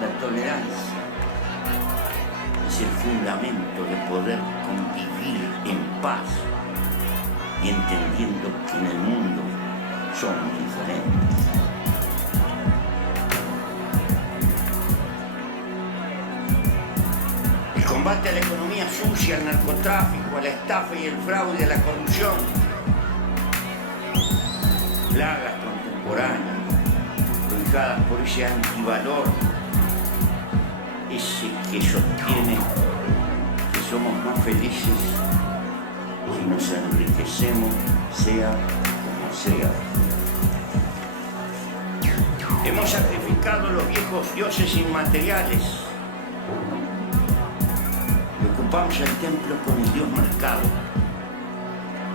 La tolerancia es el fundamento de poder convivir en paz y entendiendo que en el mundo somos diferentes. El combate a la economía sucia, al narcotráfico, a la estafa y el fraude, a la corrupción. Plagas contemporáneas, prohijadas por ese antivalor, ese que sostiene que somos más felices si nos enriquecemos, sea como sea. Hemos sacrificado los viejos dioses inmateriales y ocupamos el templo con el dios mercado.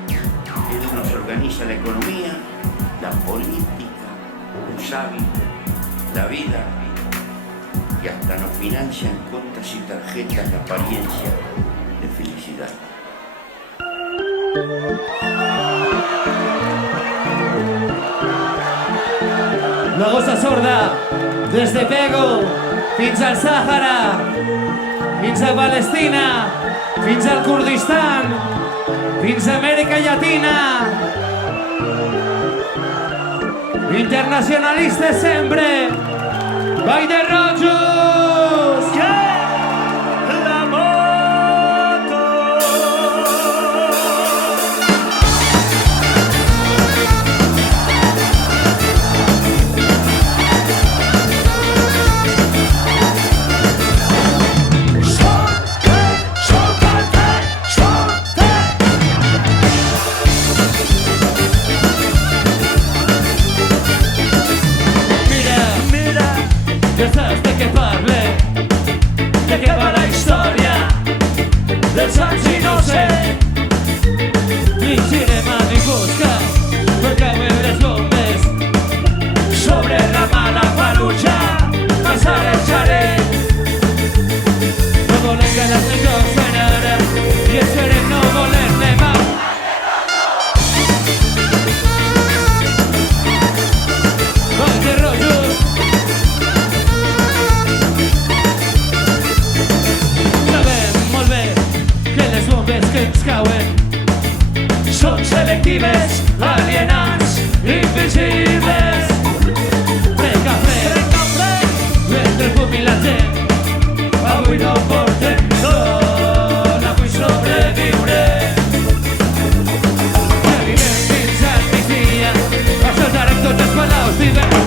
Él nos organiza la economía, la política, los hábitos, la vida y hasta nos financia en cuentas y tarjetas la apariencia de felicidad. La gossa sorda, des de Pego fins al Sàhara, fins a Palestina, fins al Kurdistan, fins a Amèrica Llatina. Internacionalistes sempre, Vall de Rojos! La moto! Ja saps de què parle, de què va la història dels anys innocents. Ni cinema ni fosca, per cauen les bombes sobre la mala Fallujah, passar el xaret. No volem que les coses fan ara i esperem no voler-ne mai. Vall de Rojos. Que ens cauen són selectives, alienants, invisibles. Trenca fred, mentre fumi la gent. Avui no portem sol, avui sobreviurem. Arribem fins al migdia, assaltarem tots els palaus d'hivern.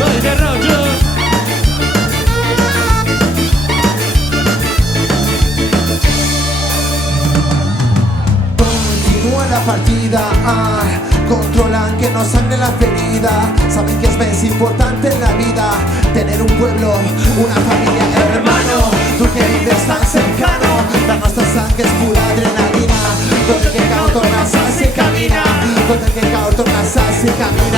Vall de Rojos. La partida, controlan que no sangre la ferida. Saben que es más importante en la vida tener un pueblo, una familia, hermano. Tú que vives tan cercano, la nuestra sangre es pura adrenalina. Tot el que cau torna a se camina, tot el que cau torna a se camina.